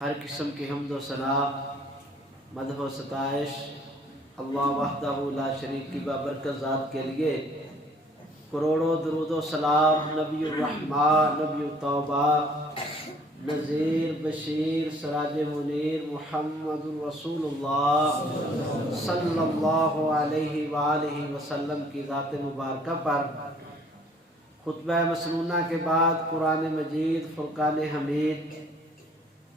ہر قسم کی حمد و ثنا، مدح و ستائش اللہ وحدہ لا شریک کی بابرکت ذات کے لیے کروڑوں درود و سلام نبی الرحمٰن نبی التوبہ نذیر بشیر سراج منیر محمد الرسول اللہ صلی اللہ علیہ وآلہ وسلم کی ذات مبارکہ پر خطبہ مسنونہ کے بعد قرآن مجید فرقان حمید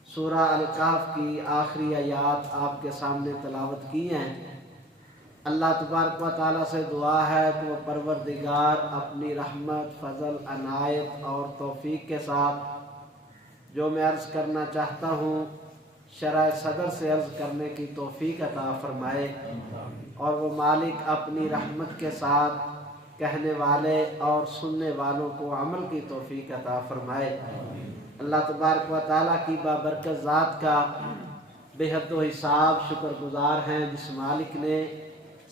سورہ الکہف کی آخری آیات آپ کے سامنے تلاوت کی ہیں۔ اللہ تبارک و تعالیٰ سے دعا ہے کہ وہ پروردگار اپنی رحمت، فضل، عنایت اور توفیق کے ساتھ جو میں عرض کرنا چاہتا ہوں شرح صدر سے عرض کرنے کی توفیق عطا فرمائے، اور وہ مالک اپنی رحمت کے ساتھ کہنے والے اور سننے والوں کو عمل کی توفیق عطا فرمائے۔ اللہ تبارک و تعالیٰ کی بابرکت ذات کا بے حد و حساب شکر گزار ہیں جس مالک نے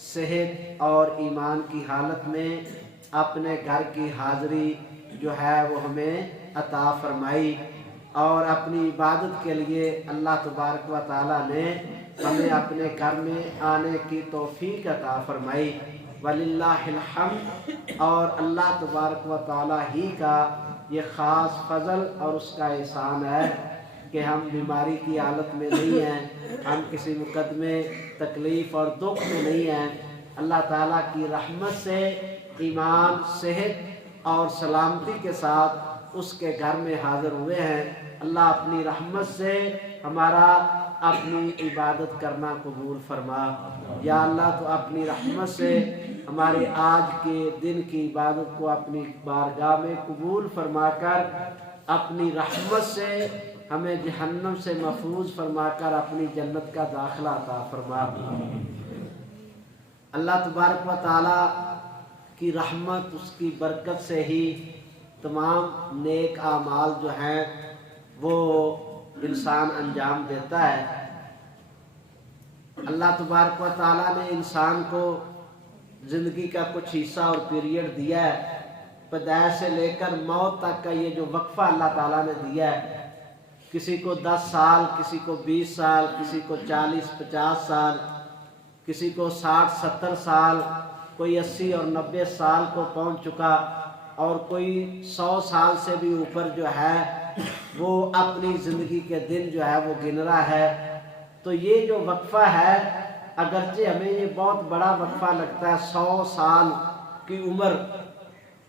صحت اور ایمان کی حالت میں اپنے گھر کی حاضری جو ہے وہ ہمیں عطا فرمائی، اور اپنی عبادت کے لیے اللہ تبارک و تعالیٰ نے ہمیں اپنے گھر میں آنے کی توفیق عطا فرمائی۔ وللہ الحمد، اور اللہ تبارک و تعالیٰ ہی کا یہ خاص فضل اور اس کا احسان ہے کہ ہم بیماری کی حالت میں نہیں ہیں، ہم کسی مقدمے تکلیف اور دکھ میں نہیں ہیں۔ اللہ تعالیٰ کی رحمت سے ایمان، صحت اور سلامتی کے ساتھ اس کے گھر میں حاضر ہوئے ہیں۔ اللہ اپنی رحمت سے ہمارا اپنی عبادت کرنا قبول فرما۔ یا اللہ تو اپنی رحمت سے ہمارے آج کے دن کی عبادت کو اپنی بارگاہ میں قبول فرما کر اپنی رحمت سے ہمیں جہنم سے محفوظ فرما کر اپنی جنت کا داخلہ عطا فرما۔ اللہ تبارک و تعالیٰ کی رحمت، اس کی برکت سے ہی تمام نیک اعمال جو ہیں وہ انسان انجام دیتا ہے۔ اللہ تبارک و تعالیٰ نے انسان کو زندگی کا کچھ حصہ اور پیریڈ دیا ہے، پیدائش سے لے کر موت تک کا یہ جو وقفہ اللہ تعالیٰ نے دیا ہے، کسی کو 10 سال، کسی کو 20 سال، کسی کو 40-50 سال، کسی کو 60-70 سال، کوئی 80 اور 90 سال کو پہنچ چکا، اور کوئی 100 سال سے بھی اوپر جو ہے وہ اپنی زندگی کے دن جو ہے وہ گن رہا ہے۔ تو یہ جو وقفہ ہے، اگرچہ ہمیں یہ بہت بڑا وقفہ لگتا ہے، 100 سال کی عمر،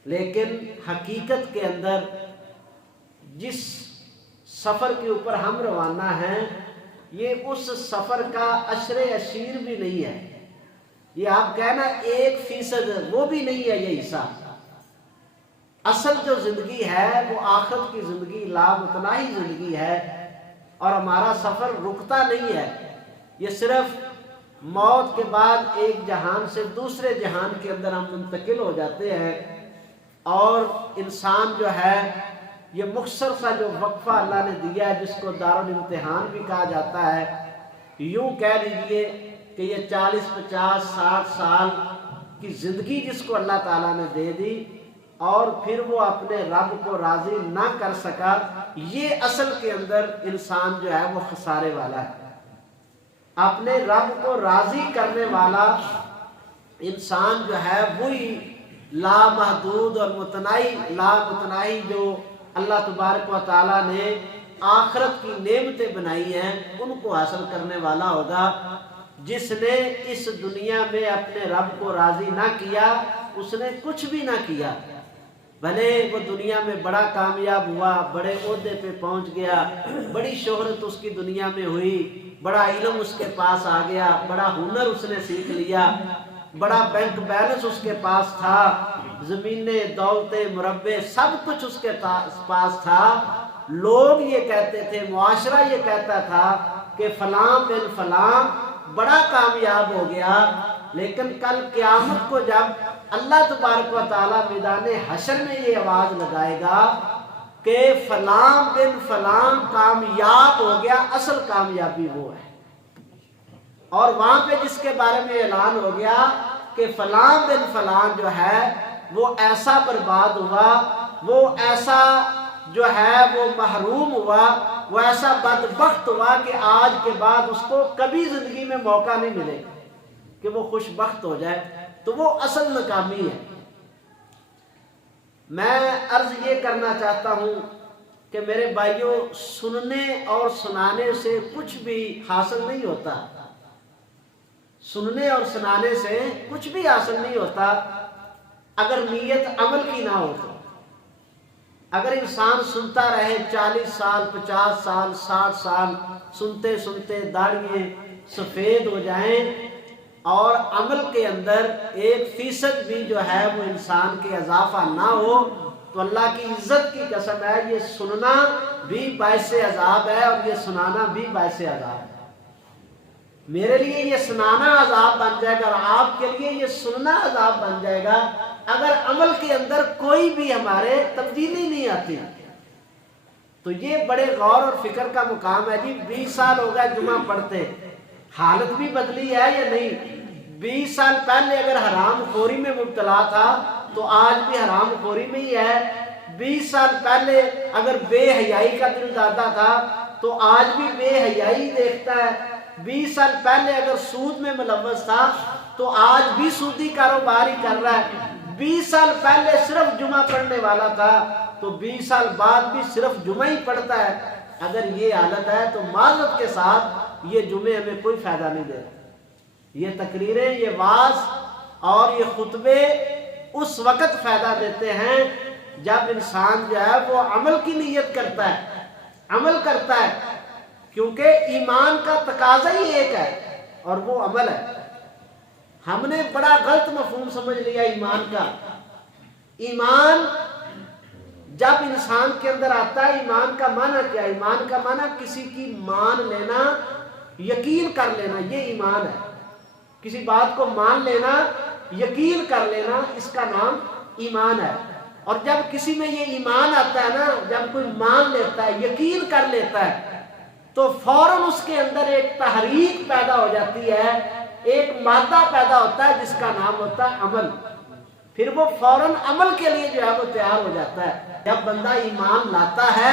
لیکن حقیقت کے اندر جس سفر کے اوپر ہم روانہ ہیں یہ اس سفر کا عشر عشیر بھی نہیں ہے۔ یہ آپ کہنا 1% وہ بھی نہیں ہے یہ حصہ۔ اصل جو زندگی ہے وہ آخرت کی زندگی، لامتناہی ہی زندگی ہے، اور ہمارا سفر رکتا نہیں ہے۔ یہ صرف موت کے بعد ایک جہان سے دوسرے جہان کے اندر ہم منتقل ہو جاتے ہیں، اور انسان جو ہے یہ مختصر سا جو وقفہ اللہ نے دیا ہے جس کو دارالامتحان بھی کہا جاتا ہے، یوں کہہ لیجئے کہ یہ 40-50-60 سال کی زندگی جس کو اللہ تعالیٰ نے دے دی اور پھر وہ اپنے رب کو راضی نہ کر سکا، یہ اصل کے اندر انسان جو ہے وہ خسارے والا ہے۔ اپنے رب کو راضی کرنے والا انسان جو ہے وہی لامحدود اور لامتناہی جو اللہ تبارک و تعالیٰ نے آخرت کی نعمتیں بنائی ہیں ان کو حاصل کرنے والا ہوگا۔ جس نے اس دنیا میں اپنے رب کو راضی نہ کیا اس نے کچھ بھی نہ کیا، بھلے وہ دنیا میں بڑا کامیاب ہوا، بڑے عہدے پہ پہنچ گیا، بڑی شہرت اس کی دنیا میں ہوئی، بڑا علم اس کے پاس آ گیا، بڑا ہنر اس نے سیکھ لیا، بڑا بینک بیلنس اس کے پاس تھا، زمینیں، دولتیں، مربع سب کچھ اس کے پاس تھا، لوگ یہ کہتے تھے، معاشرہ یہ کہتا تھا کہ فلاں بن فلاں بڑا کامیاب ہو گیا، لیکن کل قیامت کو جب اللہ تبارک و تعالیٰ میدان حشر میں یہ آواز لگائے گا کہ فلاں بن فلاں کامیاب ہو گیا، اصل کامیابی وہ ہے، اور وہاں پہ جس کے بارے میں اعلان ہو گیا کہ فلاں بن فلاں جو ہے وہ ایسا برباد ہوا، وہ ایسا جو ہے وہ محروم ہوا، وہ ایسا بدبخت ہوا کہ آج کے بعد اس کو کبھی زندگی میں موقع نہیں ملے کہ وہ خوش بخت ہو جائے. تو وہ اصل ناکامی ہے. میں عرض یہ کرنا چاہتا ہوں کہ میرے بھائیوں، سننے اور سنانے سے کچھ بھی حاصل نہیں ہوتا. سننے اور سنانے سے کچھ بھی حاصل نہیں ہوتا اگر نیت عمل کی نہ ہو. تو اگر انسان سنتا رہے 40 سال 50 سال 60 سال سنتے سنتے داڑھیاں سفید ہو جائیں اور عمل کے اندر 1% بھی جو ہے وہ انسان کے اضافہ نہ ہو، تو اللہ کی عزت کی قسم ہے یہ سننا بھی باعث عذاب ہے اور یہ سنانا بھی باعث عذاب ہے. میرے لیے یہ سنانا عذاب بن جائے گا اور آپ کے لیے یہ سننا عذاب بن جائے گا اگر عمل کے اندر کوئی بھی ہمارے تبدیلی نہیں آتی. تو یہ بڑے غور اور فکر کا مقام ہے. جی 20 سال ہو گئے جمعہ پڑھتے، حالت بھی بدلی ہے یا نہیں؟ 20 سال پہلے اگر حرام خوری میں مبتلا تھا تو آج بھی حرام خوری میں ہی ہے. 20 سال پہلے اگر بے حیائی کا دل دادا تھا تو آج بھی بے حیائی دیکھتا ہے. 20 سال پہلے اگر سود میں ملوث تھا تو آج بھی سودی کاروبار ہی کر رہا ہے. 20 سال پہلے صرف جمعہ پڑھنے والا تھا تو 20 سال بعد بھی صرف جمعہ ہی پڑھتا ہے. اگر یہ حالت ہے تو معذرت کے ساتھ یہ جمعے ہمیں کوئی فائدہ نہیں دے رہا. یہ تقریریں، یہ وعظ اور یہ خطبے اس وقت فائدہ دیتے ہیں جب انسان جو ہے وہ عمل کی نیت کرتا ہے، عمل کرتا ہے، کیونکہ ایمان کا تقاضا ہی ایک ہے اور وہ عمل ہے. ہم نے بڑا غلط مفہوم سمجھ لیا ایمان کا. ایمان جب انسان کے اندر آتا ہے، ایمان کا معنی کیا ہے؟ ایمان کا معنی کسی کی مان لینا، یقین کر لینا، یہ ایمان ہے. کسی بات کو مان لینا، یقین کر لینا، اس کا نام ایمان ہے. اور جب کسی میں یہ ایمان آتا ہے نا، جب کوئی مان لیتا ہے، یقین کر لیتا ہے، تو فوراً اس کے اندر ایک تحریک پیدا ہو جاتی ہے، ایک مادہ پیدا ہوتا ہے جس کا نام ہوتا ہے عمل. پھر وہ فوراً عمل کے لیے جو ہے وہ تیار ہو جاتا ہے. جب بندہ ایمان لاتا ہے،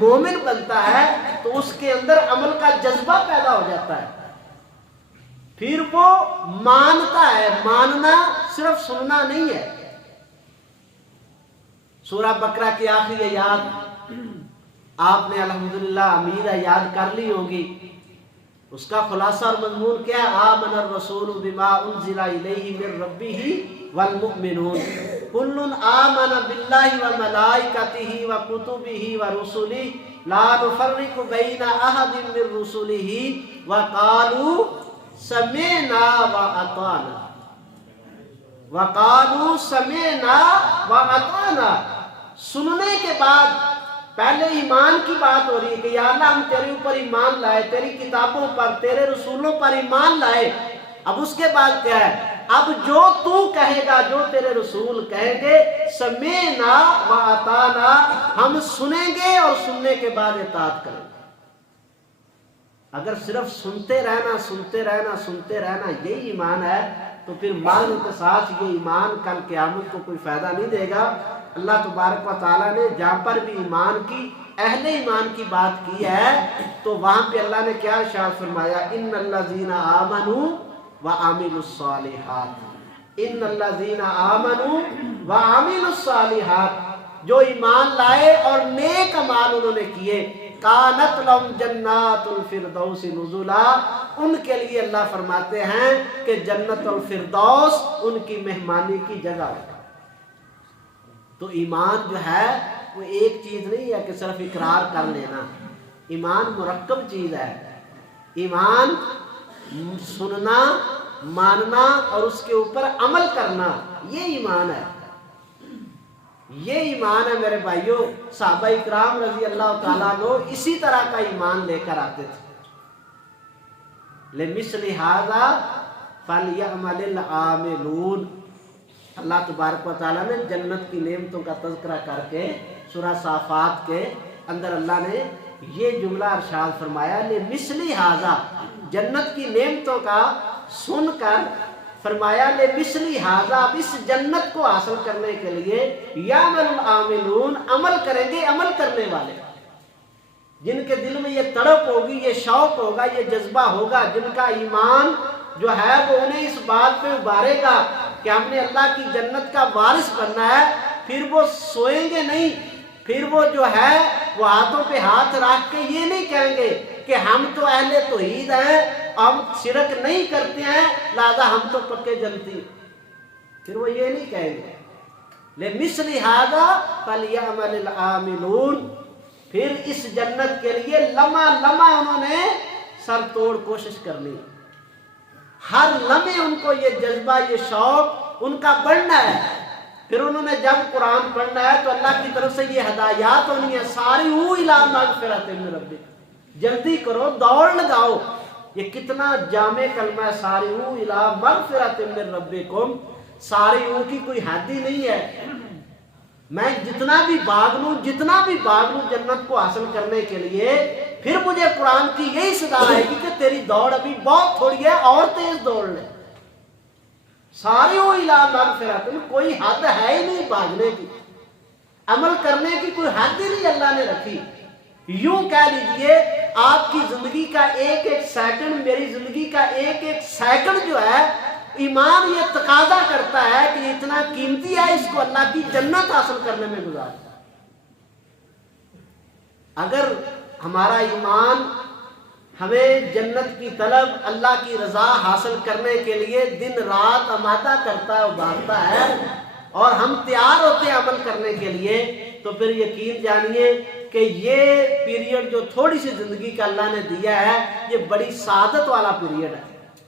مومن بنتا ہے، تو اس کے اندر عمل کا جذبہ پیدا ہو جاتا ہے. پھر وہ مانتا ہے. ماننا صرف سننا نہیں ہے. سورہ بقرہ کی آخری آیات آپ نے الحمدللہ امید ہے یاد کر لی ہوگی. اس کا خلاصہ اور مضمون کیا ہے؟ آمن الرسول بما انزل الیہ من ربہ والمؤمنون کل آمن باللہ وملائکتہ وکتبہ ورسلہ لا نفرق بین احد من رسلہ وقالوا سمعنا واطعنا. وقالوا سمعنا واطعنا. سننے کے بعد پہلے ایمان کی بات ہو رہی ہے کہ یا اللہ ہم تیرے اوپر ایمان لائے، تیری کتابوں پر، تیرے رسولوں پر ایمان لائے. اب اس کے بعد کیا ہے؟ اب جو تو کہے گا، جو تیرے رسول کہیں گے، سمعنا واطعنا، ہم سنیں گے اور سننے کے بعد اطاعت کریں گے. اگر صرف سنتے رہنا سنتے رہنا سنتے رہنا یہی ایمان ہے تو پھر مان کے ساتھ یہ ایمان کل قیامت کو کوئی فائدہ نہیں دے گا. اللہ تبارک و تعالیٰ نے جہاں پر بھی ایمان کی، اہل ایمان کی بات کی ہے تو وہاں پہ اللہ نے کیا ارشاد فرمایا؟ ان الذین آمنوا وعملوا الصالحات. ان الذین آمنوا وعملوا الصالحات، جو ایمان لائے اور نیک اعمال انہوں نے کیے، کانت لہم جنات الفردوس نزلا، ان کے لیے اللہ فرماتے ہیں کہ جنت الفردوس ان کی مہمانی کی جگہ ہے. تو ایمان جو ہے وہ ایک چیز نہیں ہے کہ صرف اقرار کر لینا. ایمان مرکب چیز ہے. ایمان سننا، ماننا اور اس کے اوپر عمل کرنا، یہ ایمان ہے. یہ ایمان ہے میرے بھائیوں. صحابہ اکرام رضی اللہ تعالیٰ عنہ اسی طرح کا ایمان لے کر آتے تھے. لمثل ھذا فلیعمل العاملون. اللہ تبارک و تعالیٰ نے جنت کی نعمتوں کا تذکرہ کر کے سورہ صافات کے اندر اللہ نے یہ جملہ ارشاد فرمایا، لمثل ھذا، جنت کی نعمتوں کا سن کر فرمایا لمثل ھذا، اب اس جنت کو حاصل کرنے کے لیے یعمل العاملون، عمل کریں گے عمل کرنے والے. جن کے دل میں یہ تڑپ ہوگی، یہ شوق ہوگا، یہ جذبہ ہوگا، جن کا ایمان جو ہے وہ انہیں اس بات پہ ابھارے گا کہ ہم نے اللہ کی جنت کا وارث بننا ہے، پھر وہ سوئیں گے نہیں، پھر وہ جو ہے وہ ہاتھوں پہ ہاتھ رکھ کے یہ نہیں کہیں گے کہ ہم تو اہل توحید ہیں، ہم شرک نہیں کرتے ہیں، لہذا ہم تو پکے جنتی، پھر وہ یہ نہیں کہیں گے۔ لِمِثْلِ هَذَا فَلْيَعْمَلِ الْعَامِلُونَ، پھر اس جنت کے لیے لمحہ لمحہ انہوں نے سر توڑ کوشش کرنی، ہر لمحے ان کو یہ جذبہ، یہ شوق ان کا بڑھنا ہے۔ پھر انہوں نے جب قرآن پڑھنا ہے تو اللہ کی طرف سے یہ ہدایات ہونی ہے، سارعوا الی مغفرۃ من ربکم، جلدی کرو، دوڑ لگاؤ۔ یہ کتنا جامع کلمہ ہے، سارعوا الی مغفرۃ من ربکم، سارعوا کی کوئی حد ہی نہیں ہے۔ میں جتنا بھی بھاگ لوں جنت کو حاصل کرنے کے لیے، پھر مجھے قرآن کی یہی صدا آئے گی کہ تیری دوڑ ابھی بہت تھوڑی ہے، اور تیز دوڑ لے۔ سارعوا الی مغفرۃ، کوئی حد ہے ہی نہیں بھاگنے کی، عمل کرنے کی کوئی حد ہی نہیں اللہ نے رکھی۔ یوں کہہ لیجئے آپ کی زندگی کا ایک ایک سیکنڈ، میری زندگی کا ایک ایک سیکنڈ جو ہے، ایمان یہ تقاضا کرتا ہے کہ اتنا قیمتی ہے، اس کو اللہ کی جنت حاصل کرنے میں گزارتا ہے۔ اگر ہمارا ایمان ہمیں جنت کی طلب، اللہ کی رضا حاصل کرنے کے لیے دن رات آمادہ کرتا ہے، ابھارتا ہے، اور ہم تیار ہوتے ہیں عمل کرنے کے لیے، تو پھر یقین جانیے کہ یہ پیریڈ جو تھوڑی سی زندگی کا اللہ نے دیا ہے، یہ بڑی سعادت والا پیریڈ ہے،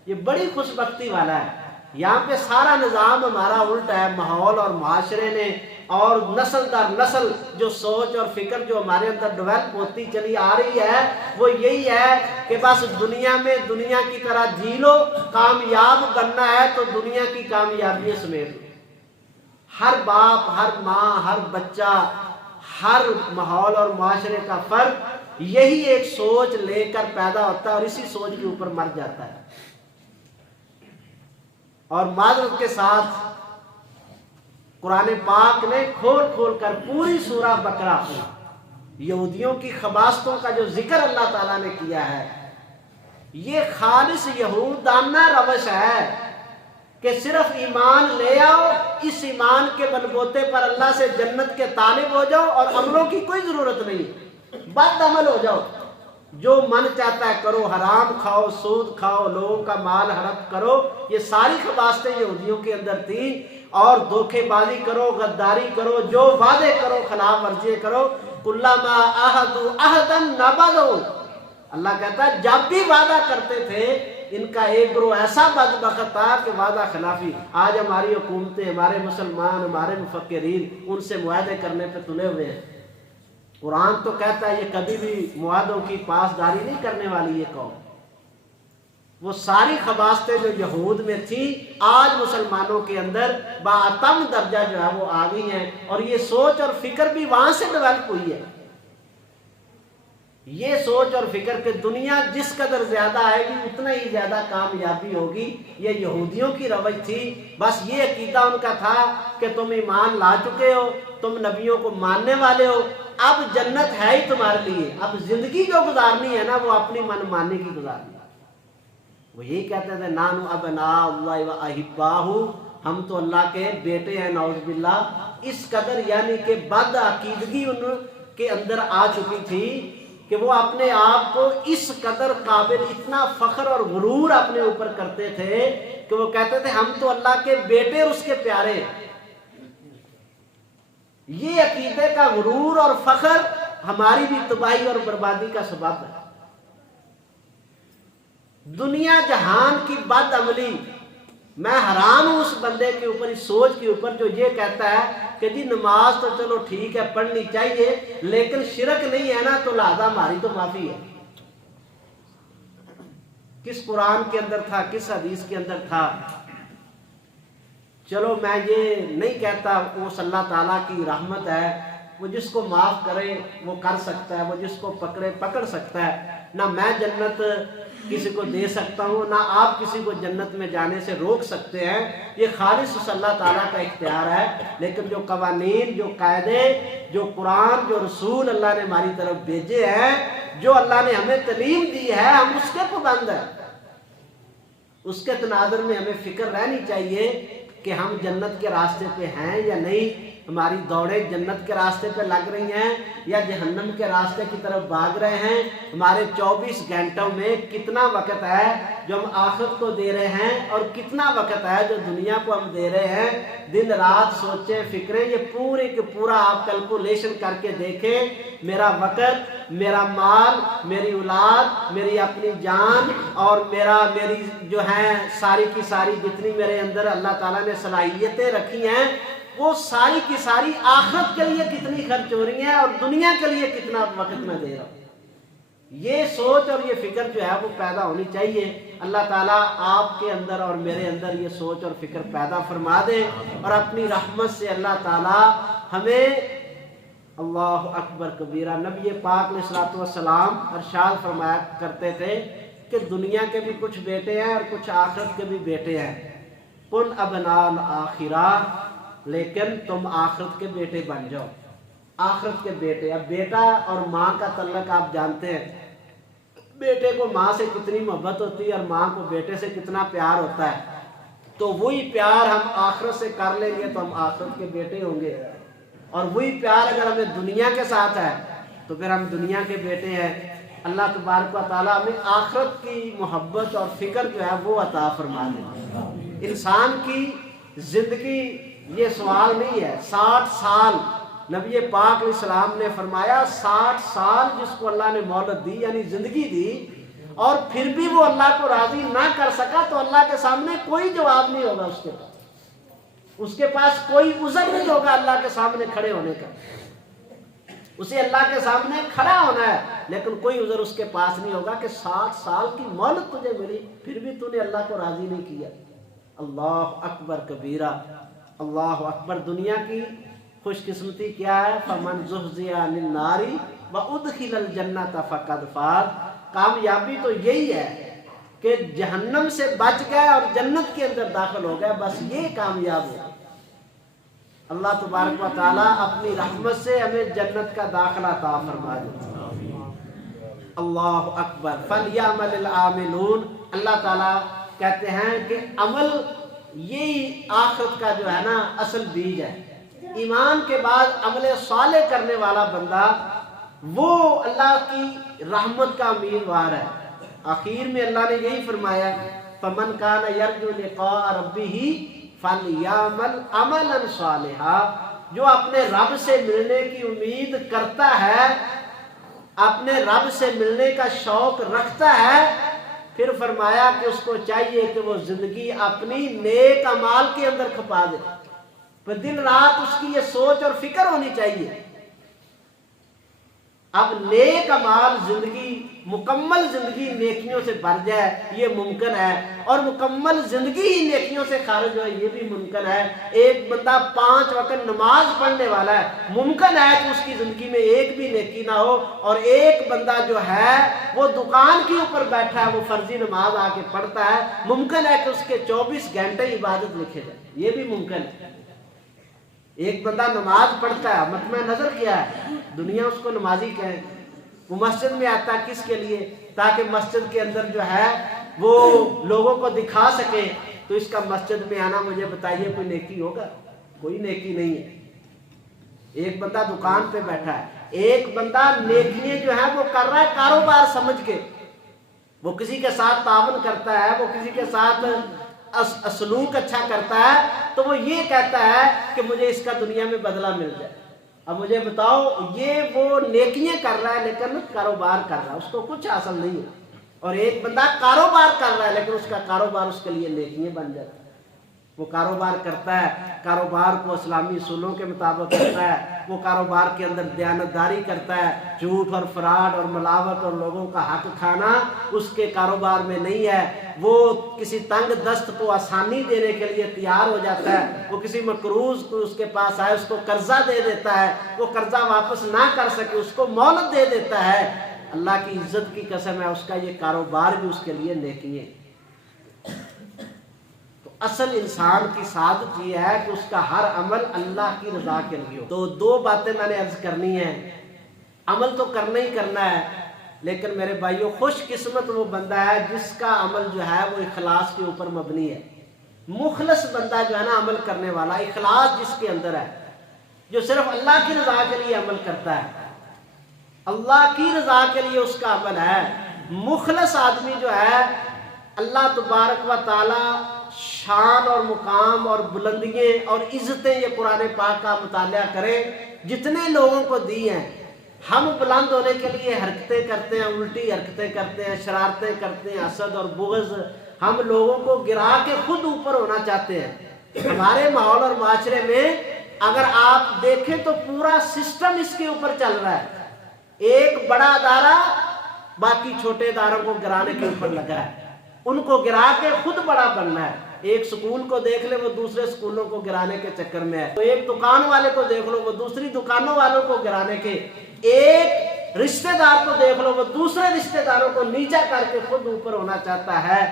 یہ بڑی خوش بختی والا ہے۔ یہاں پہ سارا نظام ہمارا الٹا ہے، ماحول اور معاشرے نے، اور نسل در نسل جو سوچ اور فکر جو ہمارے اندر ڈیولپ ہوتی چلی آ رہی ہے، وہ یہی ہے کہ بس دنیا میں دنیا کی طرح جی لو، کامیاب بننا ہے تو دنیا کی کامیابی سمیت لو۔ ہر باپ، ہر ماں، ہر بچہ، ہر ماحول اور معاشرے کا فرد یہی ایک سوچ لے کر پیدا ہوتا ہے اور اسی سوچ کے اوپر مر جاتا ہے۔ اور معذرت کے ساتھ قرآن پاک نے کھول کھول کر پوری سورہ بقرہ یہودیوں کی خباثتوں کا جو ذکر اللہ تعالیٰ نے کیا ہے، یہ خالص یہودانہ روش ہے کہ صرف ایمان لے آؤ، اس ایمان کے بلبوتے پر اللہ سے جنت کے طالب ہو جاؤ اور عملوں کی کوئی ضرورت نہیں، بد عمل ہو جاؤ، جو من چاہتا ہے کرو، حرام کھاؤ، سود کھاؤ، لوگوں کا مال ہڑپ کرو۔ یہ ساری خباثتیں یہودیوں کے اندر تھیں، اور دھوکے بازی کرو، غداری کرو، جو وعدے کرو خلاف ورزی کرو۔ کلما عہدوا عہدا نبذوا، اللہ کہتا ہے جب بھی وعدہ کرتے تھے، ان کا ایک گروہ ایسا بدبخت تھا کہ وعدہ خلافی۔ آج ہماری حکومتیں، ہمارے مسلمان، ہمارے مفکرین ان سے معاہدے کرنے پہ تلے ہوئے ہیں۔ قرآن تو کہتا ہے یہ کبھی بھی معاہدوں کی پاسداری نہیں کرنے والی یہ قوم۔ وہ ساری خباثتیں جو یہود میں تھیں، آج مسلمانوں کے اندر باعتم درجہ جو ہے وہ آ گئی ہیں، اور یہ سوچ اور فکر بھی وہاں سے ڈیولپ ہوئی ہے۔ یہ سوچ اور فکر کہ دنیا جس قدر زیادہ آئے گی اتنا ہی زیادہ کامیابی ہوگی، یہ یہودیوں کی روش تھی۔ بس یہ عقیدہ ان کا تھا کہ تم ایمان لا چکے ہو، تم نبیوں کو ماننے والے ہو، اب جنت ہے ہی تمہارے لیے، اب زندگی جو گزارنی ہے نا وہ اپنی من ماننے کی گزارنی۔ وہ یہی کہتے تھے نانو ابناء اللہ و احباہ، ہم تو اللہ کے بیٹے ہیں، نعوذ باللہ۔ اس قدر یعنی کہ بد عقیدگی ان کے اندر آ چکی تھی کہ وہ اپنے آپ کو اس قدر قابل، اتنا فخر اور غرور اپنے اوپر کرتے تھے کہ وہ کہتے تھے ہم تو اللہ کے بیٹے اور اس کے پیارے۔ یہ عقیدے کا غرور اور فخر ہماری بھی تباہی اور بربادی کا سبب ہے۔ دنیا جہان کی بد عملی، میں حیران ہوں اس بندے کے اوپر، اس سوچ کے اوپر جو یہ کہتا ہے کہ جی نماز تو چلو ٹھیک ہے پڑھنی چاہیے، لیکن شرک نہیں ہے نا تو لہذا ہماری تو معافی ہے۔ کس قرآن کے اندر تھا، کس حدیث کے اندر تھا؟ چلو میں یہ نہیں کہتا وہ اللہ تعالیٰ کی رحمت ہے، وہ جس کو معاف کرے وہ کر سکتا ہے، وہ جس کو پکڑے پکڑ سکتا ہے۔ نہ میں جنت کسی کو دے سکتا ہوں، نہ آپ کسی کو جنت میں جانے سے روک سکتے ہیں، یہ خالص اس اللہ تعالیٰ کا اختیار ہے۔ لیکن جو قوانین، جو قاعدے، جو قرآن، جو رسول اللہ نے ہماری طرف بھیجے ہیں، جو اللہ نے ہمیں تعلیم دی ہے ہم اس کے پابند ہیں. اس کے تناظر میں ہمیں فکر رہنی چاہیے کہ ہم جنت کے راستے پہ ہیں یا نہیں، ہماری دوڑیں جنت کے راستے پہ لگ رہی ہیں یا جہنم کے راستے کی طرف بھاگ رہے ہیں. ہمارے 24 گھنٹوں میں کتنا وقت ہے جو ہم آخرت کو دے رہے ہیں اور کتنا وقت ہے جو دنیا کو ہم دے رہے ہیں. دن رات سوچیں فکریں، یہ پورے کے پورا آپ کیلکولیشن کر کے دیکھیں. میرا وقت، میرا مال، میری اولاد، میری اپنی جان اور میری جو ہے ساری کی ساری جتنی میرے اندر اللہ تعالیٰ نے صلاحیتیں رکھی ہیں وہ ساری کی ساری آخرت کے لیے کتنی خرچ ہو رہی ہیں اور دنیا کے لیے کتنا وقت میں دے رہا ہوں. یہ سوچ اور یہ فکر جو ہے وہ پیدا ہونی چاہیے. اللہ تعالیٰ آپ کے اندر اور میرے اندر یہ سوچ اور فکر پیدا فرما دے اور اپنی رحمت سے اللہ تعالیٰ ہمیں اللہ اکبر کبیرہ. نبی پاک علیہ الصلوۃ والسلام ارشاد فرمایا کرتے تھے کہ دنیا کے بھی کچھ بیٹے ہیں اور کچھ آخرت کے بھی بیٹے ہیں. کن ابناء الآخرہ، لیکن تم آخرت کے بیٹے بن جاؤ. آخرت کے بیٹے. اب بیٹا اور ماں کا تعلق آپ جانتے ہیں، بیٹے کو ماں سے کتنی محبت ہوتی ہے اور ماں کو بیٹے سے کتنا پیار ہوتا ہے. تو وہی پیار ہم آخرت سے کر لیں گے تو ہم آخرت کے بیٹے ہوں گے، اور وہی پیار اگر ہمیں دنیا کے ساتھ ہے تو پھر ہم دنیا کے بیٹے ہیں. اللہ تبارک و تعالیٰ ہمیں آخرت کی محبت اور فکر جو ہے وہ عطا فرما دے. انسان کی زندگی یہ سوال نہیں ہے. 60 سال نبی پاک علیہ السلام نے فرمایا 60 سال جس کو اللہ نے مہلت دی یعنی زندگی دی اور پھر بھی وہ اللہ کو راضی نہ کر سکا تو اللہ کے سامنے کوئی جواب نہیں ہوگا. اس کے پاس کوئی عذر نہیں ہوگا اللہ کے سامنے کھڑے ہونے کا. اسے اللہ کے سامنے کھڑا ہونا ہے لیکن کوئی عذر اس کے پاس نہیں ہوگا کہ 60 سال کی مہلت تجھے ملی پھر بھی تو نے اللہ کو راضی نہیں کیا. اللہ اکبر کبیرہ. اللہ اکبر. دنیا کی خوش قسمتی کیا ہے؟ فمن زحزح عن النار وادخل الجنۃ فقد فاز. کامیابی تو یہی ہے کہ جہنم سے بچ گئے اور جنت کے اندر داخل ہو گئے، بس یہ کامیاب ہے. اللہ تبارک و تعالیٰ اپنی رحمت سے ہمیں جنت کا داخلہ عطا فرما دے. اللہ اکبر. فلیعمل العاملون. اللہ تعالیٰ کہتے ہیں کہ عمل یہی آخرت کا جو ہے نا اصل بیج ہے. ایمان کے بعد عمل صالح کرنے والا بندہ وہ اللہ کی رحمت کا امیدوار ہے. آخر میں اللہ نے یہی فرمایا فمن کان یرجو لقاء ربہ فلیعمل عملا صالحا. جو اپنے رب سے ملنے کی امید کرتا ہے، اپنے رب سے ملنے کا شوق رکھتا ہے، پھر فرمایا کہ اس کو چاہیے کہ وہ زندگی اپنی نیک اعمال کے اندر کھپا دے. پر دن رات اس کی یہ سوچ اور فکر ہونی چاہیے. اب نیک اعمال زندگی، مکمل زندگی نیکیوں سے بھر جائے یہ ممکن ہے، اور مکمل زندگی ہی نیکیوں سے خارج ہو یہ بھی ممکن ہے. ایک بندہ 5 وقت نماز پڑھنے والا ہے، ممکن ہے کہ اس کی زندگی میں ایک بھی نیکی نہ ہو، اور ایک بندہ جو ہے وہ دکان کے اوپر بیٹھا ہے وہ فرضی نماز آ کے پڑھتا ہے، ممکن ہے کہ اس کے 24 گھنٹے عبادت لکھے جائے. یہ بھی ممکن ہے. ایک بندہ نماز پڑھتا ہے، مطمع نظر کیا ہے، دنیا اس کو نمازی کہے. وہ مسجد میں آتا ہے کس کے لیے؟ تاکہ مسجد کے اندر جو ہے وہ لوگوں کو دکھا سکے. تو اس کا مسجد میں آنا مجھے بتائیے کوئی نیکی ہوگا؟ کوئی نیکی نہیں ہے. ایک بندہ دکان پہ بیٹھا ہے، ایک بندہ نیکیاں جو ہے وہ کر رہا ہے کاروبار سمجھ کے. وہ کسی کے ساتھ تعاون کرتا ہے، وہ کسی کے ساتھ سلوک اچھا کرتا ہے، تو وہ یہ کہتا ہے کہ مجھے اس کا دنیا میں بدلہ مل جائے. اب مجھے بتاؤ، یہ وہ نیکیاں کر رہا ہے لیکن کاروبار کر رہا ہے، اس کو کچھ حاصل نہیں ہے. اور ایک بندہ کاروبار کر رہا ہے لیکن اس کا کاروبار اس کے لیے نیکیاں بن جاتا ہے. وہ کاروبار کرتا ہے، کاروبار کو اسلامی اصولوں کے مطابق کرتا ہے، وہ کاروبار کے اندر دیانتداری کرتا ہے. جھوٹ اور فراڈ اور ملاوٹ اور لوگوں کا حق کھانا اس کے کاروبار میں نہیں ہے. وہ کسی تنگ دست کو آسانی دینے کے لیے تیار ہو جاتا ہے. وہ کسی مقروض کو اس کے پاس آئے اس کو قرضہ دے دیتا ہے، وہ قرضہ واپس نہ کر سکے اس کو مہلت دے دیتا ہے. اللہ کی عزت کی قسم ہے، اس کا یہ کاروبار بھی اس کے لیے نیکی ہے. اصل انسان کی سعادت یہ ہے کہ اس کا ہر عمل اللہ کی رضا کے لیے ہو. تو 2 باتیں میں نے عرض کرنی ہیں. عمل تو کرنا ہی کرنا ہے، لیکن میرے بھائیوں خوش قسمت وہ بندہ ہے جس کا عمل جو ہے وہ اخلاص کے اوپر مبنی ہے. مخلص بندہ جو ہے نا عمل کرنے والا، اخلاص جس کے اندر ہے، جو صرف اللہ کی رضا کے لیے عمل کرتا ہے، اللہ کی رضا کے لیے اس کا عمل ہے. مخلص آدمی جو ہے اللہ تبارک و تعالی شان اور مقام اور بلندیاں اور عزتیں، یہ قرآن پاک کا مطالعہ کریں، جتنے لوگوں کو دی ہیں. ہم بلند ہونے کے لیے حرکتیں کرتے ہیں، الٹی حرکتیں کرتے ہیں، شرارتیں کرتے ہیں، حسد اور بغض. ہم لوگوں کو گرا کے خود اوپر ہونا چاہتے ہیں. ہمارے ماحول اور معاشرے میں اگر آپ دیکھیں تو پورا سسٹم اس کے اوپر چل رہا ہے. ایک بڑا ادارہ باقی چھوٹے اداروں کو گرانے کے اوپر لگا ہے، ان کو گرا کے خود بڑا بننا ہے. ایک سکول کو دیکھ لے وہ دوسرے سکولوں کو گرانے کے چکر میں ہے. تو ایک دکان والے کو دیکھ لو وہ دوسری دکانوں والوں کو گرانے کے، ایک رشتہ دار کو دیکھ لو وہ دوسرے رشتہ داروں کو نیچا کر کے خود اوپر ہونا چاہتا ہے.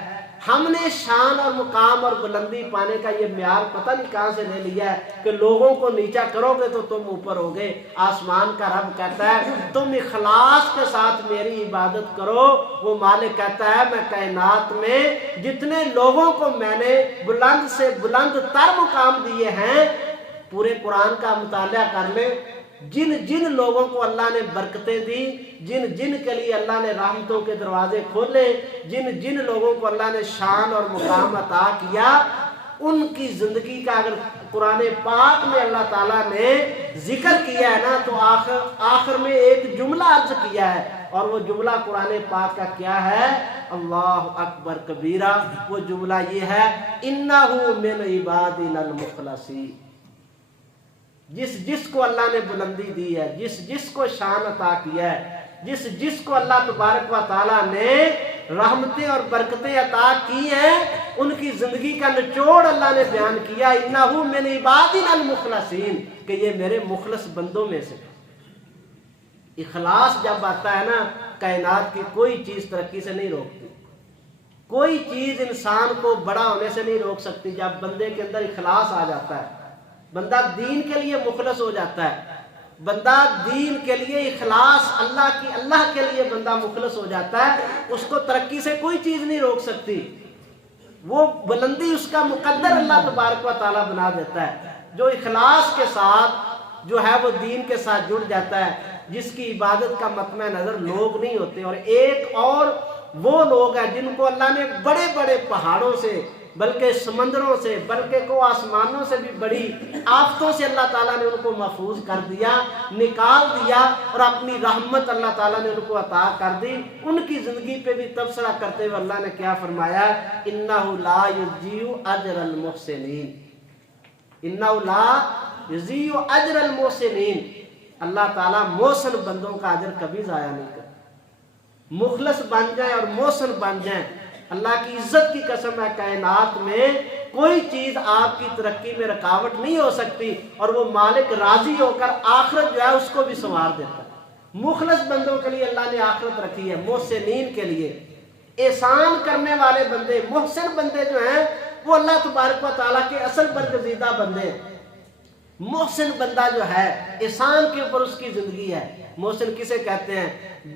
ہم نے شان اور مقام اور بلندی پانے کا یہ معیار پتہ نہیں کہاں سے لے لیا ہے کہ لوگوں کو نیچا کرو گے تو تم اوپر ہوگے. آسمان کا رب کہتا ہے تم اخلاص کے ساتھ میری عبادت کرو. وہ مالک کہتا ہے میں کائنات میں جتنے لوگوں کو میں نے بلند سے بلند تر مقام دیے ہیں، پورے قرآن کا مطالعہ کر لیں، جن جن لوگوں کو اللہ نے برکتیں دی، جن جن کے لیے اللہ نے رحمتوں کے دروازے کھولے، جن جن لوگوں کو اللہ نے شان اور مقام عطا کیا، ان کی زندگی کا اگر قرآن پاک میں اللہ تعالیٰ نے ذکر کیا ہے نا تو آخر میں ایک جملہ عرض کیا ہے، اور وہ جملہ قرآن پاک کا کیا ہے؟ اللہ اکبر کبیرہ. وہ جملہ یہ ہے انہ من عبادنا المخلصین. جس کو اللہ نے بلندی دی ہے، جس کو شان عطا کیا ہے، جس کو اللہ تبارک و تعالیٰ نے رحمتیں اور برکتیں عطا کی ہیں، ان کی زندگی کا نچوڑ اللہ نے بیان کیا انہ من عبادنا المخلصین، کہ یہ میرے مخلص بندوں میں سے. اخلاص جب آتا ہے نا، کائنات کی کوئی چیز ترقی سے نہیں روکتی، کوئی چیز انسان کو بڑا ہونے سے نہیں روک سکتی. جب بندے کے اندر اخلاص آ جاتا ہے، بندہ دین کے لیے مخلص ہو جاتا ہے، بندہ دین کے لیے اخلاص اللہ کے لیے بندہ مخلص ہو جاتا ہے، اس کو ترقی سے کوئی چیز نہیں روک سکتی. وہ بلندی اس کا مقدر اللہ تبارک و تعالیٰ بنا دیتا ہے. جو اخلاص کے ساتھ جو ہے وہ دین کے ساتھ جڑ جاتا ہے، جس کی عبادت کا مطمع نظر لوگ نہیں ہوتے. اور ایک اور وہ لوگ ہیں جن کو اللہ نے بڑے بڑے پہاڑوں سے، بلکہ سمندروں سے، بلکہ کو آسمانوں سے بھی بڑی آفتوں سے اللہ تعالیٰ نے ان کو محفوظ کر دیا، نکال دیا، اور اپنی رحمت اللہ تعالیٰ نے ان کو عطا کر دی. ان کی زندگی پہ بھی تبصرہ کرتے ہوئے اللہ نے کیا فرمایا؟ انہ لا یضیع اجر المحسنین. انہ لا یضیع اجر المحسنین. اللہ تعالیٰ محسن بندوں کا اجر کبھی ضائع نہیں کرتا. مخلص بن جائیں اور محسن بن جائیں، اللہ کی عزت کی قسم ہے کائنات میں کوئی چیز آپ کی ترقی میں رکاوٹ نہیں ہو سکتی، اور وہ مالک راضی ہو کر آخرت جو ہے اس کو بھی سنوار دیتا ہے. مخلص بندوں کے لیے اللہ نے آخرت رکھی ہے، محسنین کے لیے احسان کرنے والے بندے. محسن بندے جو ہیں وہ اللہ تبارک و تعالیٰ کے اصل برگزیدہ بندے ہیں. محسن بندہ جو ہے احسان کے اوپر اس کی زندگی ہے. محسن کسے کہتے ہیں؟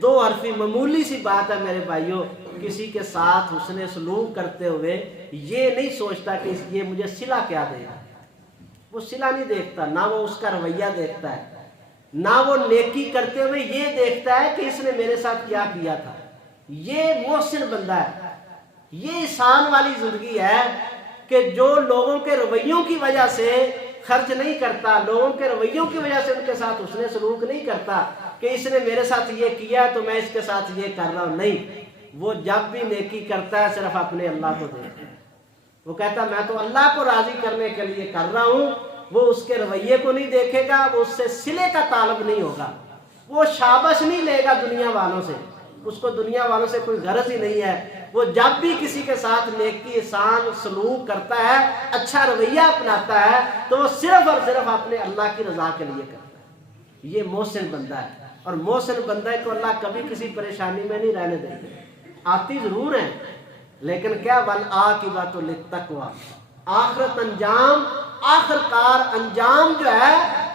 دو حرفی معمولی سی بات ہے میرے بھائیوں. کسی کے ساتھ حسن سلوک کرتے ہوئے یہ نہیں سوچتا کہ یہ مجھے صلہ کیا دے گا. وہ صلہ نہیں دیکھتا، نہ وہ اس کا رویہ دیکھتا ہے، نہ وہ نیکی کرتے ہوئے یہ دیکھتا ہے کہ اس نے میرے ساتھ کیا کیا تھا. یہ محسن بندہ ہے. یہ احسان والی زندگی ہے کہ جو لوگوں کے رویوں کی وجہ سے خرچ نہیں کرتا، لوگوں کے رویوں کی وجہ سے ان کے ساتھ حسن سلوک نہیں کرتا کہ اس نے میرے ساتھ یہ کیا تو میں اس کے ساتھ یہ کر رہا ہوں. نہیں، وہ جب بھی نیکی کرتا ہے صرف اپنے اللہ کو دیکھتا ہے. وہ کہتا ہے میں تو اللہ کو راضی کرنے کے لیے کر رہا ہوں. وہ اس کے رویے کو نہیں دیکھے گا، وہ اس سے صلے کا طالب نہیں ہوگا، وہ شابش نہیں لے گا دنیا والوں سے، اس کو دنیا والوں سے کوئی غرض ہی نہیں ہے. وہ جب بھی کسی کے ساتھ نیکی احسان سلوک کرتا ہے، اچھا رویہ اپناتا ہے، تو وہ صرف اور صرف اپنے اللہ کی رضا کے لیے کرتا ہے. یہ محسن بندہ ہے. اور محسن بندہ کو اللہ کبھی کسی پریشانی میں نہیں رہنے دے گا. آتی ضرور ہیں لیکن کیا والعاقبۃ للتقویٰ. آخرت انجام، آخر کار انجام جو ہے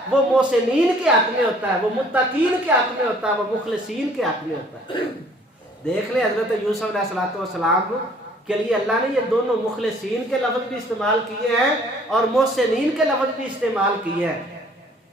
وہ محسنین کے حق میں ہوتا ہے، وہ متقین کے حق میں ہوتا ہے، وہ مخلصین کے حق میں ہوتا ہے۔ دیکھ لیں حضرت یوسف علیہ السلام کے لیے اللہ نے یہ دونوں مخلصین کے لفظ بھی استعمال کیے ہیں اور محسنین کے لفظ بھی استعمال کیے ہیں۔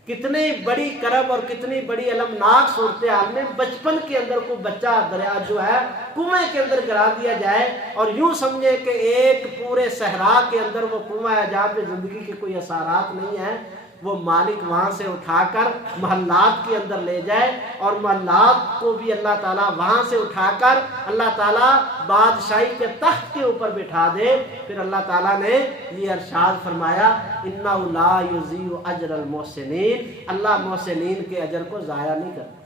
کتنی بڑی کرب اور کتنی بڑی المناک صورتحال میں بچپن کے اندر کوئی بچہ دریا جو ہے کنویں کے اندر گرا دیا جائے اور یوں سمجھے کہ ایک پورے صحرا کے اندر وہ کنواں ہے جہاں پہ زندگی کے کوئی اثرات نہیں ہیں، وہ مالک وہاں سے اٹھا کر محلات کے اندر لے جائے اور محلات کو بھی اللہ تعالیٰ وہاں سے اٹھا کر اللہ تعالیٰ بادشاہی کے تخت کے اوپر بٹھا دے، پھر اللہ تعالیٰ نے یہ ارشاد فرمایا اِنَّهُ لَا يُضِيعُ أَجْرَ الْمُحْسِنِينَ، اللہ محسنین کے اجر کو ضائع نہیں کرتا۔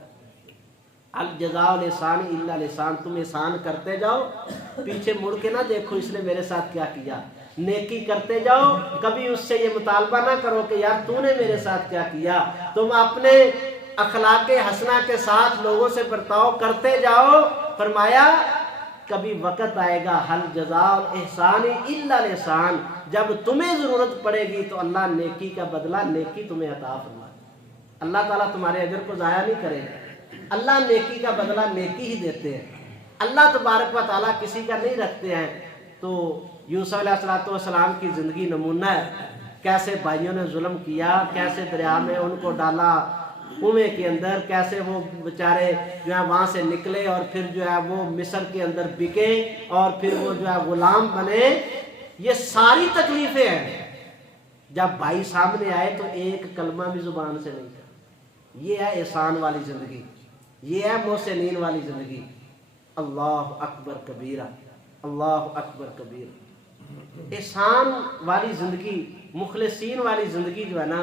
الجزاء الاحسان الا الاحسان، تم احسان کرتے جاؤ، پیچھے مڑ کے نہ دیکھو اس نے میرے ساتھ کیا کیا، نیکی کرتے جاؤ، کبھی اس سے یہ مطالبہ نہ کرو کہ یار تو نے میرے ساتھ کیا کیا، تم اپنے اخلاق حسنہ کے ساتھ لوگوں سے برتاؤ کرتے جاؤ۔ فرمایا کبھی وقت آئے گا حل جزاء الاحسان الا الاحسان، جب تمہیں ضرورت پڑے گی تو اللہ نیکی کا بدلہ نیکی تمہیں عطا فرمائے۔ اللہ تعالیٰ تمہارے اجر کو ضائع نہیں کرے گا، اللہ نیکی کا بدلہ نیکی ہی دیتے ہیں، اللہ تبارک و تعالیٰ کسی کا نہیں رکھتے ہیں۔ تو یوسف علیہ السلام کی زندگی نمونہ ہے، کیسے بھائیوں نے ظلم کیا، کیسے دریا میں ان کو ڈالا کنویں کے اندر، کیسے وہ بیچارے جو ہے وہاں سے نکلے اور پھر جو ہے وہ مصر کے اندر بکے اور پھر وہ جو ہے غلام بنے۔ یہ ساری تکلیفیں ہیں، جب بھائی سامنے آئے تو ایک کلمہ بھی زبان سے نہیں تھا۔ یہ ہے احسان والی زندگی، یہ ہے محسنین والی زندگی۔ اللہ اکبر کبیرہ، اللہ اکبر کبیرہ۔ احسان والی زندگی، مخلصین والی زندگی جو ہے نا،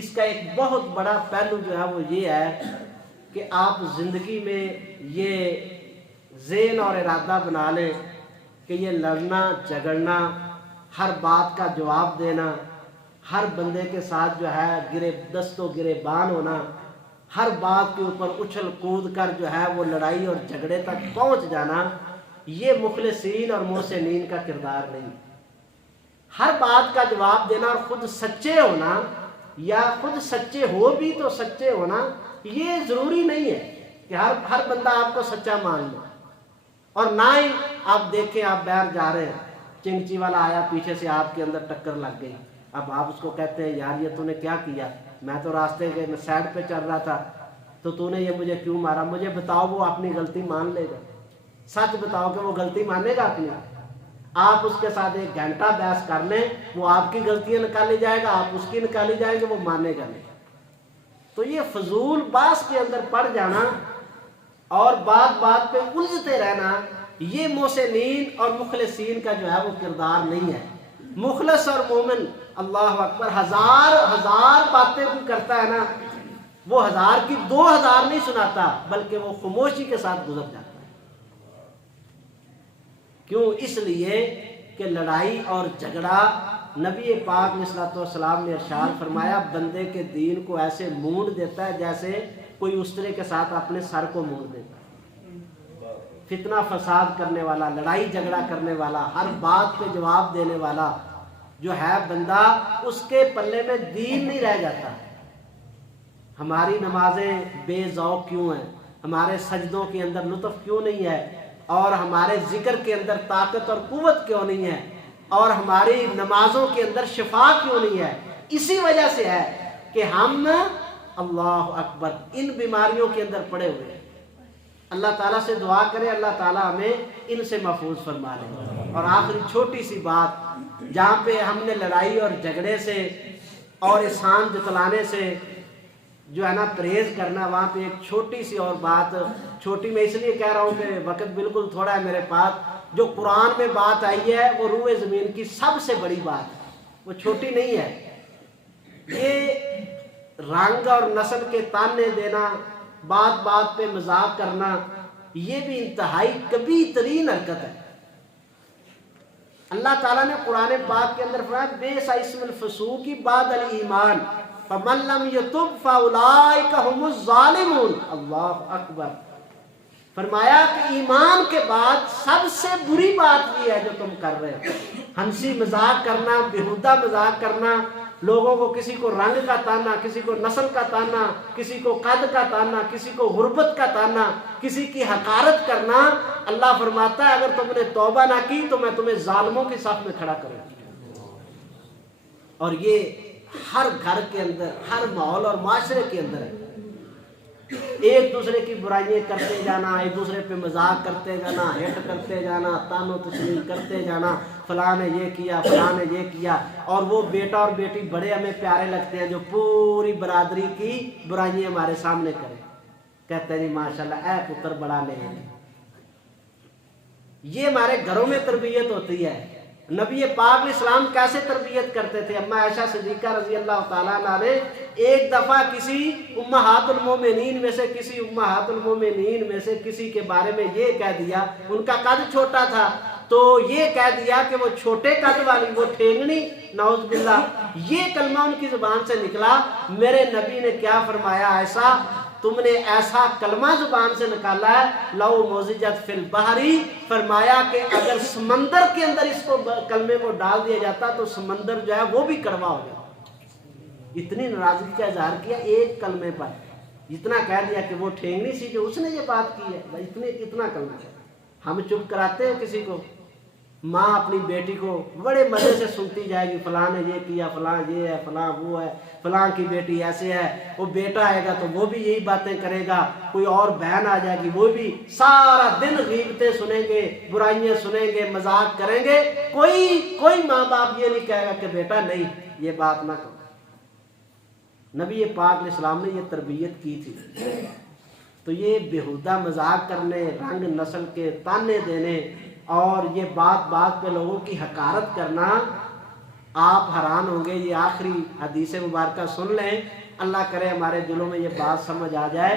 اس کا ایک بہت بڑا پہلو جو ہے وہ یہ ہے کہ آپ زندگی میں یہ ذہن اور ارادہ بنا لیں کہ یہ لڑنا جھگڑنا، ہر بات کا جواب دینا، ہر بندے کے ساتھ جو ہے گرے دست و گریبان ہونا، ہر بات کے اوپر اچھل کود کر جو ہے وہ لڑائی اور جھگڑے تک پہنچ جانا، یہ مخلصین اور محسنین کا کردار نہیں۔ ہر بات کا جواب دینا اور خود سچے ہونا، یا خود سچے ہو بھی تو سچے ہونا، یہ ضروری نہیں ہے کہ ہر بندہ آپ کو سچا مان لے۔ اور نہ ہی آپ دیکھیں آپ باہر جا رہے ہیں، چنگچی والا آیا پیچھے سے آپ کے اندر ٹکر لگ گئی، اب آپ اس کو کہتے ہیں یار یہ تو نے کیا کیا، میں تو راستے کے سائڈ پہ چل رہا تھا تو نے یہ مجھے کیوں مارا، مجھے بتاؤ وہ اپنی غلطی مان لے گا، سچ بتاؤ کہ وہ غلطی مانے گا اپنی۔ آپ اس کے ساتھ ایک گھنٹہ بحث کر لیں، وہ آپ کی غلطیاں نکالی جائے گا، آپ اس کی نکالی جائیں گے، وہ مانے گا نہیں۔ تو یہ فضول بحث کے اندر پڑ جانا اور بات بات پہ الجھتے رہنا، یہ محسنین اور مخلصین کا جو ہے وہ کردار نہیں ہے۔ مخلص اور مومن اللہ اکبر ہزار باتیں بھی کرتا ہے نا، وہ 1000 کی 2000 نہیں سناتا، بلکہ وہ خاموشی کے ساتھ گزر جاتا ہے۔ کیوں؟ اس لیے کہ لڑائی اور جھگڑا، نبی پاک علیہ السلام نے ارشاد فرمایا بندے کے دین کو ایسے مونڈ دیتا ہے جیسے کوئی استرے کے ساتھ اپنے سر کو مونڈ دیتا ہے۔ فتنہ فساد کرنے والا، لڑائی جھگڑا کرنے والا، ہر بات پہ جواب دینے والا جو ہے بندہ، اس کے پلے میں دین نہیں رہ جاتا۔ ہماری نمازیں بے ذوق کیوں ہیں، ہمارے سجدوں کے اندر لطف کیوں نہیں ہے، اور ہمارے ذکر کے اندر طاقت اور قوت کیوں نہیں ہے، اور ہماری نمازوں کے اندر شفا کیوں نہیں ہے؟ اسی وجہ سے ہے کہ ہم اللہ اکبر ان بیماریوں کے اندر پڑے ہوئے ہیں۔ اللہ تعالیٰ سے دعا کرے اللہ تعالیٰ ہمیں ان سے محفوظ فرما لے۔ اور آخری چھوٹی سی بات، جہاں پہ ہم نے لڑائی اور جھگڑے سے اور احسان جتلانے سے جو ہے نا پرہیز کرنا، وہاں پہ ایک چھوٹی سی اور بات، چھوٹی میں اس لیے کہہ رہا ہوں کہ وقت بالکل تھوڑا ہے میرے پاس، جو قرآن میں بات آئی ہے وہ روئے زمین کی سب سے بڑی بات ہے، وہ چھوٹی نہیں ہے۔ یہ رنگ اور نسل کے تانے دینا، بات بات پہ مذاق کرنا، یہ بھی انتہائی کبھی ترین حرکت ہے۔ اللہ تعالیٰ نے قرآن پاک کے اندر فرمایا بئس اسم الفسوق بعد الایمان فمن لم یتب فاولئک هم الظالمون۔ اللہ اکبر۔ فرمایا کہ ایمان کے بعد سب سے بری بات یہ ہے جو تم کر رہے ہو، ہنسی مذاق کرنا، بیہودہ مذاق کرنا، لوگوں کو کسی کو رنگ کا تانا، کسی کو نسل کا تانا، کسی کو قد کا تانا، کسی کو غربت کا تانا، کسی کی حقارت کرنا، اللہ فرماتا ہے اگر تم نے توبہ نہ کی تو میں تمہیں ظالموں کے صف میں کھڑا کروں گا۔ اور یہ ہر گھر کے اندر، ہر ماحول اور معاشرے کے اندر ہے۔ ایک دوسرے کی برائیاں کرتے جانا، ایک دوسرے پہ مذاق کرتے جانا، ہٹ کرتے جانا، تان و تشنیع کرتے جانا، فلاں نے یہ کیا، فلاں نے یہ کیا، اور وہ بیٹا اور بیٹی بڑے ہمیں پیارے لگتے ہیں جو پوری برادری کی برائیاں ہمارے سامنے کریں، کہتے ہیں جی ماشاءاللہ اے پتر بڑا نیک۔ یہ ہمارے گھروں میں تربیت ہوتی ہے۔ نبی پاک علیہ السلام کیسے تربیت کرتے تھے؟ اما عائشہ صدیقہ رضی اللہ تعالیٰ عنہ نے ایک دفعہ کسی امہات المومنین میں سے کسی کے بارے میں یہ کہہ دیا، ان کا قد چھوٹا تھا تو یہ کہہ دیا کہ وہ چھوٹے قد والی، وہ ٹھینگنی، نعوذ باللہ، یہ کلمہ ان کی زبان سے نکلا۔ میرے نبی نے کیا فرمایا؟ ایسا تم نے ایسا کلمہ زبان سے نکالا ہے لو موزجت فی البحری، فرمایا کہ اگر سمندر کے اندر اس کو کلمے کو ڈال دیا جاتا تو سمندر جو ہے وہ بھی کڑوا ہو جاتا۔ اتنی ناراضگی کا اظہار کیا ایک کلمے پر، اتنا کہہ دیا کہ وہ ٹھینگنی سی جو اس نے یہ بات کی ہے، اتنا کلمہ۔ ہم چپ کراتے ہیں کسی کو؟ ماں اپنی بیٹی کو بڑے مزے سے سنتی جائے گی، فلاں نے یہ کیا، فلاں یہ ہے، فلاں وہ ہے، فلاں کی بیٹی ایسے ہے، وہ بیٹا آئے گا تو وہ بھی یہی باتیں کرے گا، کوئی اور بہن آ جائے گی وہ بھی سارا دن غیبتیں سنیں گے، برائیاں سنیں گے، مذاق کریں گے۔ کوئی ماں باپ یہ نہیں کہے گا کہ بیٹا نہیں یہ بات نہ کرو۔ نبی پاک علیہ السلام نے یہ تربیت کی تھی۔ تو یہ بےہودہ مذاق کرنے، رنگ نسل کے تانے دینے اور یہ بات بات پہ لوگوں کی حقارت کرنا، آپ حیران ہوں گے۔ یہ آخری حدیث مبارکہ سن لیں، اللہ کرے ہمارے دلوں میں یہ بات سمجھ آ جائے۔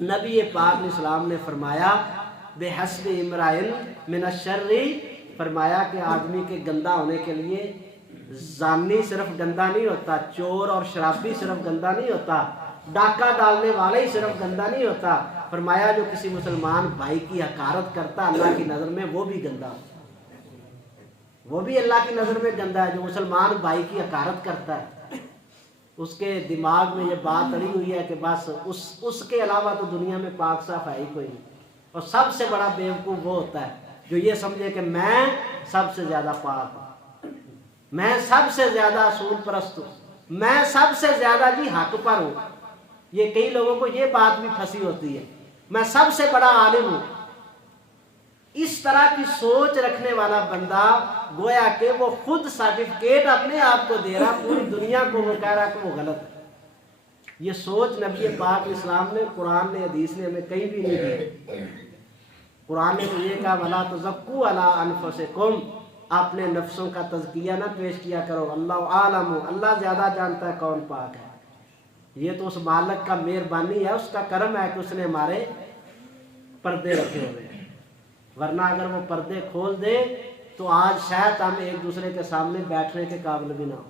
نبی پاک علیہ السلام نے فرمایا بحسب امرئ من الشر، فرمایا کہ آدمی کے گندا ہونے کے لیے زانی صرف گندا نہیں ہوتا، چور اور شرابی صرف گندا نہیں ہوتا، ڈاکہ ڈالنے والا ہی صرف گندا نہیں ہوتا۔ فرمایا جو کسی مسلمان بھائی کی حقارت کرتا اللہ کی نظر میں وہ بھی گندا ہوتا، وہ بھی اللہ کی نظر میں گندا ہے۔ جو مسلمان بھائی کی حقارت کرتا ہے اس کے دماغ میں یہ بات اڑی ہوئی ہے کہ بس اس کے علاوہ تو دنیا میں پاک صاف ہے ہی کوئی نہیں۔ اور سب سے بڑا بیوقوف وہ ہوتا ہے جو یہ سمجھے کہ میں سب سے زیادہ پاک ہوں، میں سب سے زیادہ اصول پرست ہوں، میں سب سے زیادہ جی حق پر ہوں۔ یہ کئی لوگوں کو یہ بات بھی پھنسی ہوتی ہے، میں سب سے بڑا عالم ہوں۔ اس طرح کی سوچ رکھنے والا بندہ گویا کہ وہ خود سرٹیفکیٹ اپنے آپ کو دے رہا، پوری دنیا کو وہ کہہ رہا کہ وہ غلط ہے۔ یہ سوچ نبی پاک اسلام نے، قرآن نے، حدیث نے ہمیں کہیں بھی نہیں دی۔ قرآن نے تو یہ کہا وَلَا تُزَكُّوا عَلَىٰ أَنفُسِكُمْ، اپنے نفسوں کا تزکیہ نہ پیش کیا کرو، اللہ عالم، اللہ زیادہ جانتا ہے کون پاک ہے۔ یہ تو اس مالک کا مہربانی ہے، اس کا کرم ہے کہ اس نے ہمارے پردے رکھے ہوئے ہیں، ورنہ اگر وہ پردے کھول دے تو آج شاید ہم ایک دوسرے کے سامنے بیٹھنے کے قابل بھی نہ ہو۔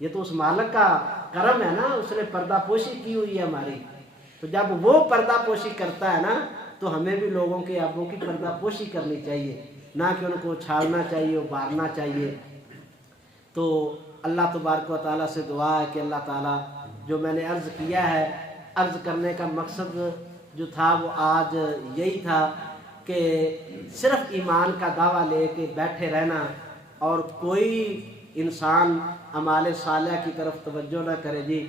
یہ تو اس مالک کا کرم ہے نا، اس نے پردہ پوشی کی ہوئی ہے ہماری۔ تو جب وہ پردہ پوشی کرتا ہے نا تو ہمیں بھی لوگوں کے ابوں کی پردہ پوشی کرنی چاہیے، نہ کہ ان کو چھاڑنا چاہیے، ابھارنا چاہیے۔ تو اللہ تبارک و تعالیٰ سے دعا ہے کہ اللہ تعالیٰ جو میں نے عرض کیا ہے، عرض کرنے کا مقصد جو تھا وہ آج یہی تھا کہ صرف ایمان کا دعویٰ لے کے بیٹھے رہنا اور کوئی انسان اعمال صالحہ کی طرف توجہ نہ کرے۔ جی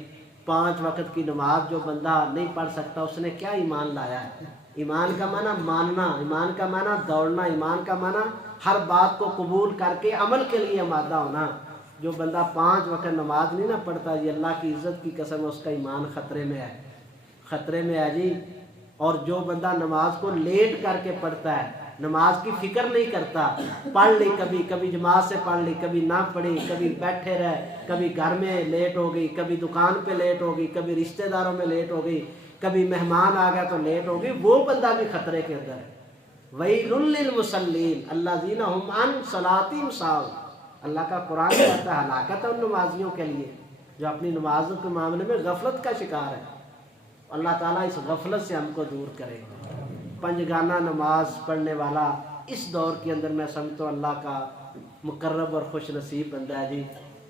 5 وقت کی نماز جو بندہ نہیں پڑھ سکتا اس نے کیا ایمان لایا ہے؟ ایمان کا معنی ماننا، ایمان کا معنی دوڑنا، ایمان کا معنی ہر بات کو قبول کر کے عمل کے لیے آمادہ ہونا۔ جو بندہ 5 وقت نماز نہیں نہ پڑھتا، یہ اللہ کی عزت کی قسم اس کا ایمان خطرے میں ہے، خطرے میں ہے جی۔ اور جو بندہ نماز کو لیٹ کر کے پڑھتا ہے، نماز کی فکر نہیں کرتا، پڑھ لی کبھی جماعت سے پڑھ لی، کبھی نہ پڑھی، کبھی بیٹھے رہے، کبھی گھر میں لیٹ ہو گئی، کبھی دکان پہ لیٹ ہو گئی، کبھی رشتہ داروں میں لیٹ ہو گئی، کبھی مہمان آ گیا تو لیٹ ہو گئی، وہ بندہ بھی خطرے کے اندر ہے۔ وَيْلٌ لِّلْمُصَلِّينَ الَّذِينَ هُمْ عَنْ صَلَاتِهِمْ سَاهُونَ، اللہ کا قرآن کہتا ہے ہلاکت ہے ان نمازیوں کے لیے جو اپنی نمازوں کے معاملے میں غفلت کا شکار ہے۔ اللہ تعالیٰ اس غفلت سے ہم کو دور کرے۔ 5 گانہ نماز پڑھنے والا اس دور کے اندر میں سمجھتا ہوں اللہ کا مقرب اور خوش نصیب بندہ ہے جی۔